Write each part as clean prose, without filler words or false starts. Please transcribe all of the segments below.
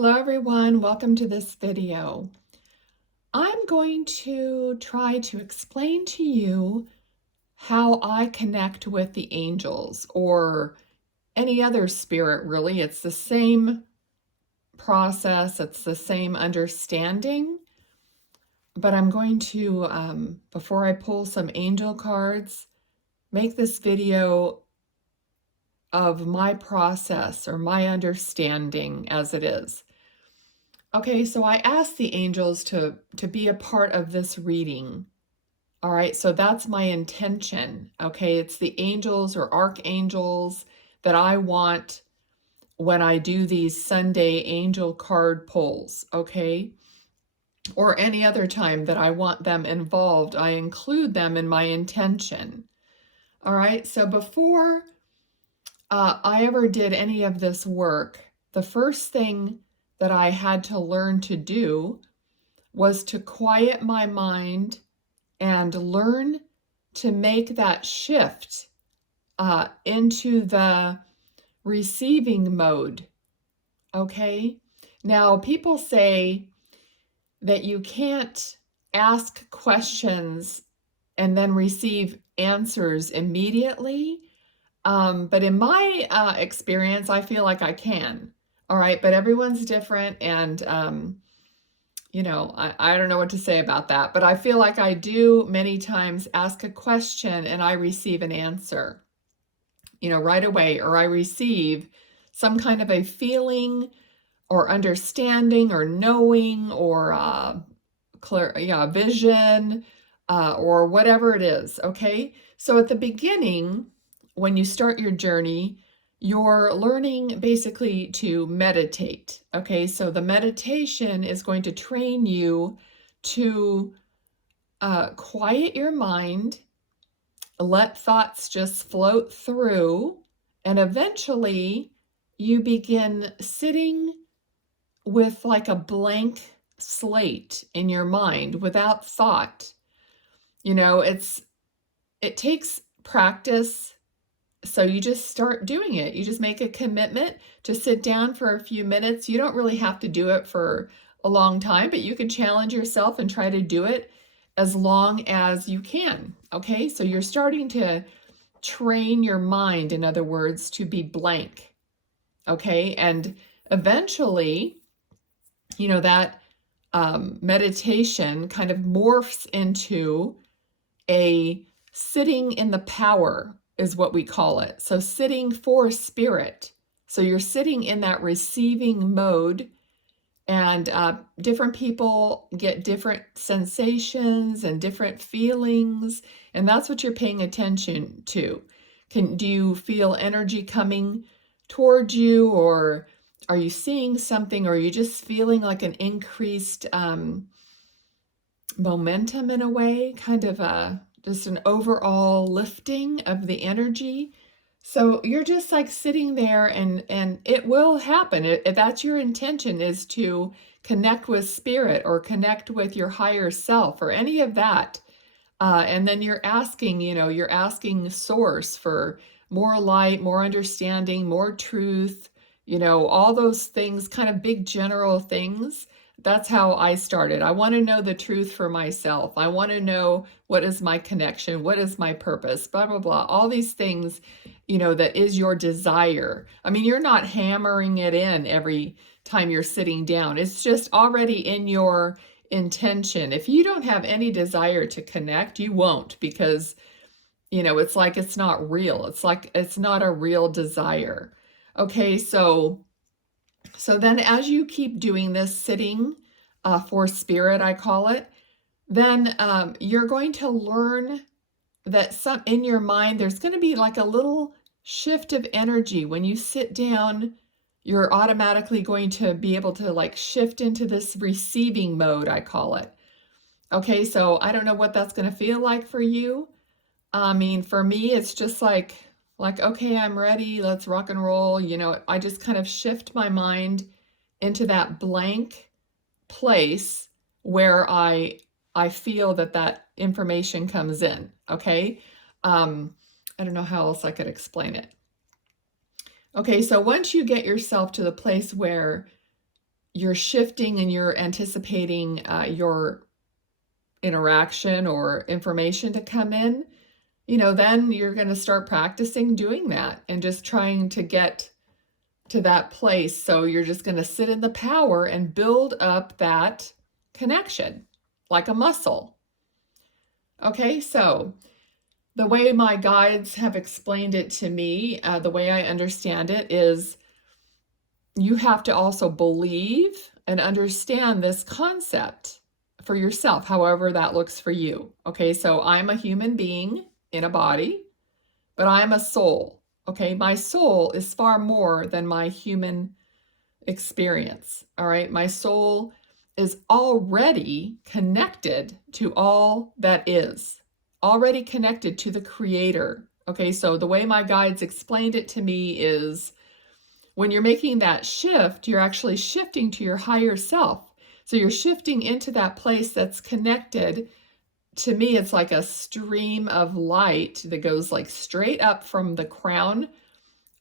Hello everyone, welcome to this video. I'm going to try to explain to you how I connect with the angels or any other spirit really. It's the same process, it's the same understanding, but I'm going to, before I pull some angel cards, make this video of my process or my understanding as it is. Okay, so I asked the angels to be a part of this reading. All right, so that's my intention. Okay, it's the angels or archangels that I want when I do these Sunday angel card pulls, okay? Or any other time that I want them involved, I include them in my intention. All right, so before I ever did any of this work, the first thing that I had to learn to do was to quiet my mind and learn to make that shift into the receiving mode. Okay? Now, people say that you can't ask questions and then receive answers immediately. But in my experience, I feel like I can. All right, but everyone's different, and you know, I don't know what to say about that, but I feel like I do many times ask a question and I receive an answer, you know, right away, or I receive some kind of a feeling or understanding or knowing or clear, vision or whatever it is. Okay, so at the beginning, when you start your journey, you're learning basically to meditate. Okay, so the meditation is going to train you to quiet your mind, let thoughts just float through, and eventually you begin sitting with like a blank slate in your mind without thought. You know, it takes practice. So you just start doing it. You just make a commitment to sit down for a few minutes. You don't really have to do it for a long time, but you can challenge yourself and try to do it as long as you can. Okay, so you're starting to train your mind, in other words, to be blank. Okay, and eventually, you know, that meditation kind of morphs into a sitting in the power is what we call it. So sitting for spirit. So you're sitting in that receiving mode, and different people get different sensations and different feelings, and that's what you're paying attention to. Do you feel energy coming towards you, or are you seeing something, or are you just feeling like an increased momentum in a way, kind of just an overall lifting of the energy? So you're just like sitting there, and it will happen. If that's your intention, is to connect with spirit or connect with your higher self or any of that. And then you're asking, you know, you're asking source for more light, more understanding, more truth, you know, all those things, kind of big general things. That's how I started. I want to know the truth for myself. I want to know what is my connection, what is my purpose, blah, blah, blah. All these things, you know, that is your desire. I mean, you're not hammering it in every time you're sitting down. It's just already in your intention. If you don't have any desire to connect, you won't, because, you know, it's like it's not real. It's like it's not a real desire. Okay, so then as you keep doing this sitting for spirit, I call it, then you're going to learn that some in your mind, there's going to be like a little shift of energy. When you sit down, you're automatically going to be able to like shift into this receiving mode, I call it. Okay, so I don't know what that's going to feel like for you. I mean, for me, it's just like, okay, I'm ready, let's rock and roll. You know, I just kind of shift my mind into that blank place where I feel that information comes in. Okay, I don't know how else I could explain it. Okay, so once you get yourself to the place where you're shifting and you're anticipating your interaction or information to come in, then you're going to start practicing doing that and just trying to get to that place. So you're just going to sit in the power and build up that connection like a muscle. Okay, so the way my guides have explained it to me, the way I understand it is you have to also believe and understand this concept for yourself, however that looks for you. Okay, so I'm a human being in a body, but I'm a soul. Okay, my soul is far more than my human experience. All right, my soul is already connected to all that is, already connected to the Creator. Okay, so the way my guides explained it to me is when you're making that shift, you're actually shifting to your higher self. So you're shifting into that place that's connected. To me, it's like a stream of light that goes like straight up from the crown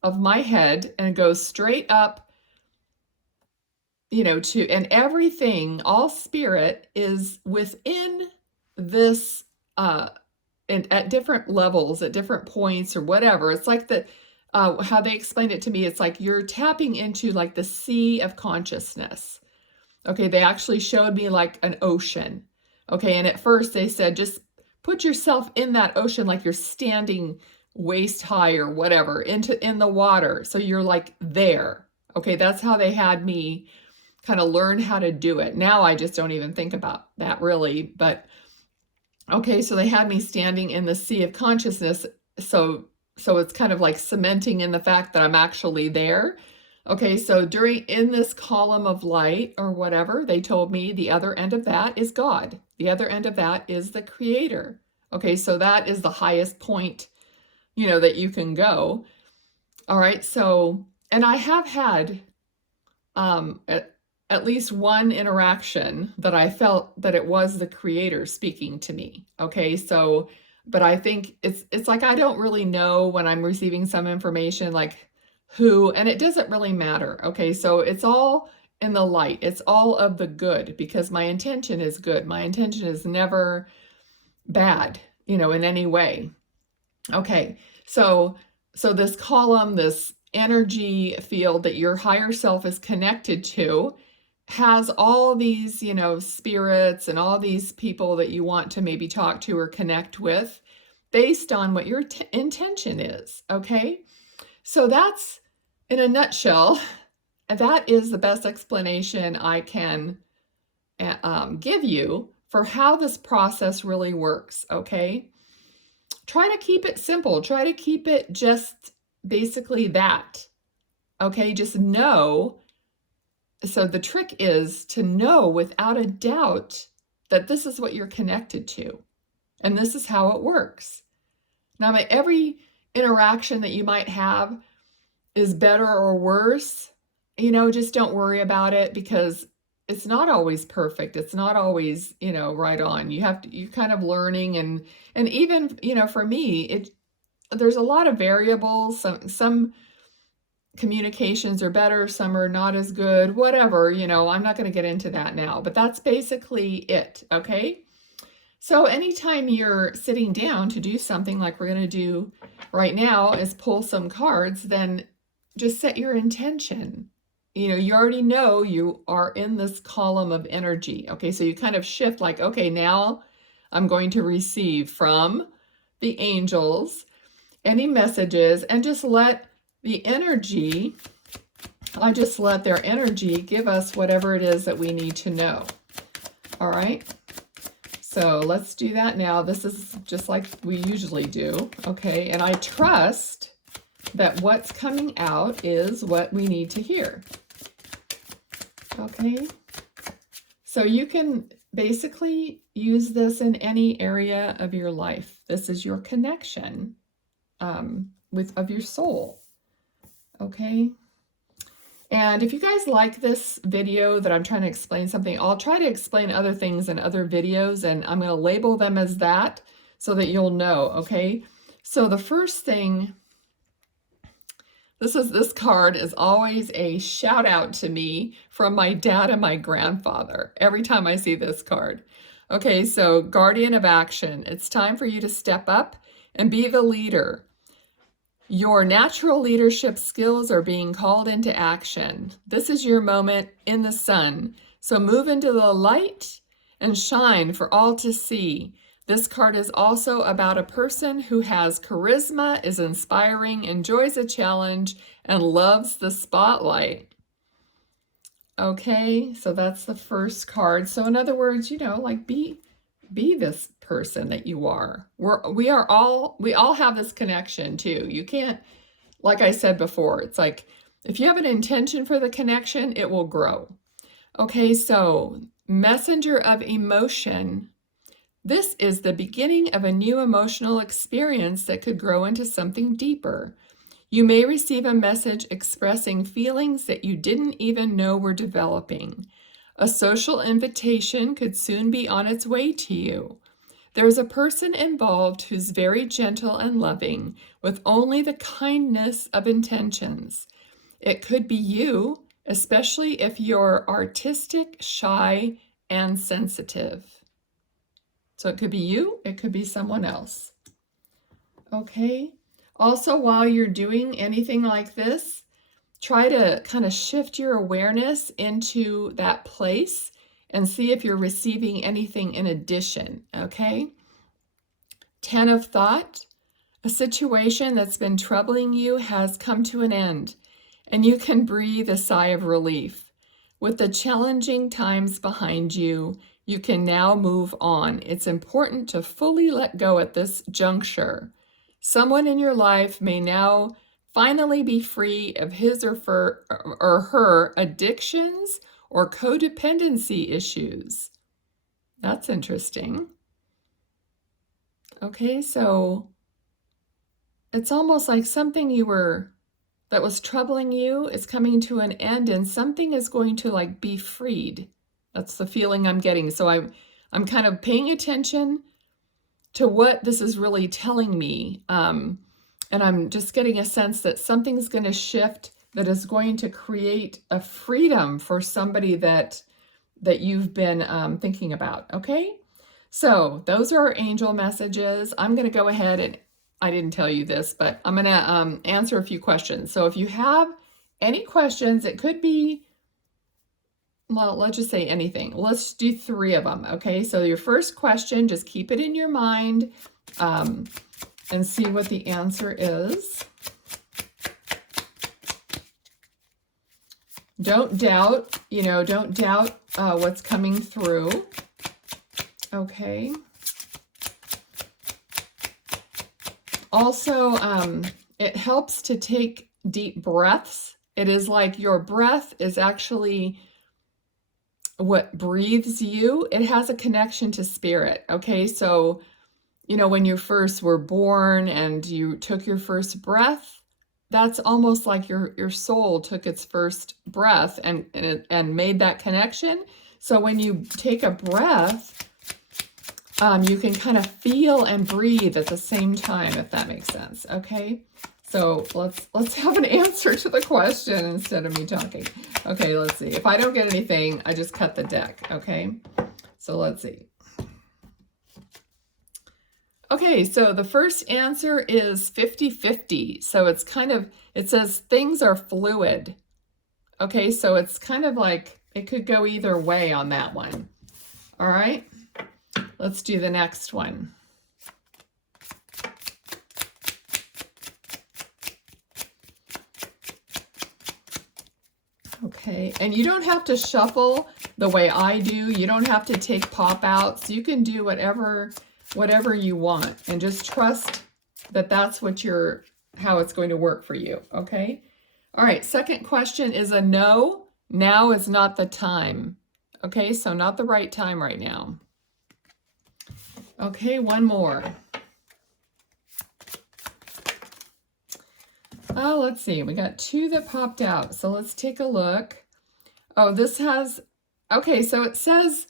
of my head and goes straight up, and everything, all spirit is within this, and at different levels, at different points or whatever. It's like how they explained it to me, it's like you're tapping into like the sea of consciousness. Okay, they actually showed me like an ocean. Okay, and at first they said, just put yourself in that ocean like you're standing waist high or whatever in the water. So you're like there. Okay, that's how they had me kind of learn how to do it. Now I just don't even think about that really. But okay, so they had me standing in the sea of consciousness. So it's kind of like cementing in the fact that I'm actually there. Okay, so in this column of light or whatever, they told me the other end of that is God. The other end of that is the Creator. Okay, so that is the highest point, that you can go. All right, so, and I have had at least one interaction that I felt that it was the Creator speaking to me. Okay, so, but I think it's like I don't really know when I'm receiving some information, like who, and it doesn't really matter. Okay, so it's all in the light. It's all of the good because my intention is good. My intention is never bad, in any way. Okay, so this column, this energy field that your higher self is connected to has all these, spirits and all these people that you want to maybe talk to or connect with based on what your intention is. Okay, so that's, in a nutshell, that is the best explanation I can give you for how this process really works. Okay, try to keep it simple. Try to keep it just basically that. Okay, just know. So the trick is to know without a doubt that this is what you're connected to, and this is how it works. Now, every interaction that you might have is better or worse, just don't worry about it because it's not always perfect. It's not always, right on. You're kind of learning and even, for me, there's a lot of variables. Some communications are better, some are not as good, whatever, I'm not going to get into that now, but that's basically it. Okay. So anytime you're sitting down to do something like we're going to do right now is pull some cards, then just set your intention. You already know you are in this column of energy. Okay, so you kind of shift like, okay, now I'm going to receive from the angels any messages and just let the energy, I just let their energy give us whatever it is that we need to know. All right, so let's do that now. This is just like we usually do. Okay, and I trust that what's coming out is what we need to hear. Okay, so you can basically use this in any area of your life. This is your connection of your soul. Okay, and if you guys like this video that I'm trying to explain something, I'll try to explain other things in other videos, and I'm going to label them as that so that you'll know. Okay, so the first thing This card is always a shout out to me from my dad and my grandfather every time I see this card. Okay, so guardian of action. It's time for you to step up and be the leader. Your natural leadership skills are being called into action. This is your moment in the sun. So move into the light and shine for all to see. This card is also about a person who has charisma, is inspiring, enjoys a challenge, and loves the spotlight. Okay, so that's the first card. So in other words, you know, like be this person that you are. We all have this connection too. You can't, like I said before, it's like if you have an intention for the connection, it will grow. Okay, so messenger of emotion. This is the beginning of a new emotional experience that could grow into something deeper. You may receive a message expressing feelings that you didn't even know were developing. A social invitation could soon be on its way to you. There's a person involved who's very gentle and loving, with only the kindness of intentions. It could be you, especially if you're artistic, shy, and sensitive. So it could be you, it could be someone else. Okay. Also, while you're doing anything like this, try to kind of shift your awareness into that place and see if you're receiving anything in addition, okay? 10 of thought. A situation that's been troubling you has come to an end, and you can breathe a sigh of relief. With the challenging times behind you, you can now move on. It's important to fully let go at this juncture. Someone in your life may now finally be free of his or her addictions or codependency issues. That's interesting. Okay, so it's almost like something that was troubling you is coming to an end, and something is going to like be freed. That's the feeling I'm getting. So I'm kind of paying attention to what this is really telling me. And I'm just getting a sense that something's going to shift that is going to create a freedom for somebody that you've been thinking about. Okay, so those are our angel messages. I'm going to go ahead and, I didn't tell you this, but I'm going to answer a few questions. So if you have any questions, it could be, well, let's just say anything. Let's do 3 of them, okay? So your first question, just keep it in your mind and see what the answer is. Don't doubt, don't doubt what's coming through, okay? Also, it helps to take deep breaths. It is like your breath is actually what breathes you. It has a connection to spirit. Okay, so when you first were born and you took your first breath, that's almost like your soul took its first breath and made that connection. So when you take a breath, you can kind of feel and breathe at the same time, if that makes sense. Okay, so let's have an answer to the question instead of me talking. Okay, let's see. If I don't get anything, I just cut the deck. Okay, so let's see. Okay, so the first answer is 50-50. So it's it says things are fluid. Okay, so it's kind of like it could go either way on that one. All right, let's do the next one. Okay, and you don't have to shuffle the way I do. You don't have to take pop outs. You can do whatever you want, and just trust that that's how it's going to work for you. Okay. All right. Second question is a no. Now is not the time. Okay. So not the right time right now. Okay. One more. Oh, let's see. We got 2 that popped out. So let's take a look. Oh, this has, okay. So it says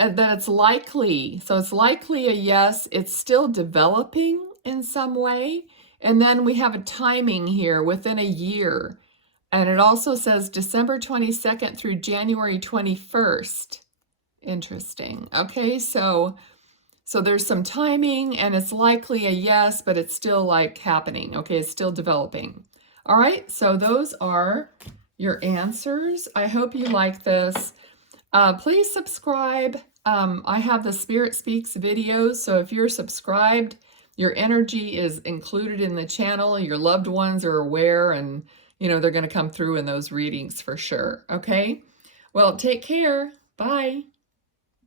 that it's likely. So it's likely a yes. It's still developing in some way. And then we have a timing here within a year. And it also says December 22nd through January 21st. Interesting. Okay, so there's some timing and it's likely a yes, but it's still like happening. Okay, it's still developing. All right, so those are your answers. I hope you like this. Please subscribe. I have the Spirit Speaks videos, so if you're subscribed, your energy is included in the channel. Your loved ones are aware, and they're going to come through in those readings for sure. Okay? Well, take care. Bye.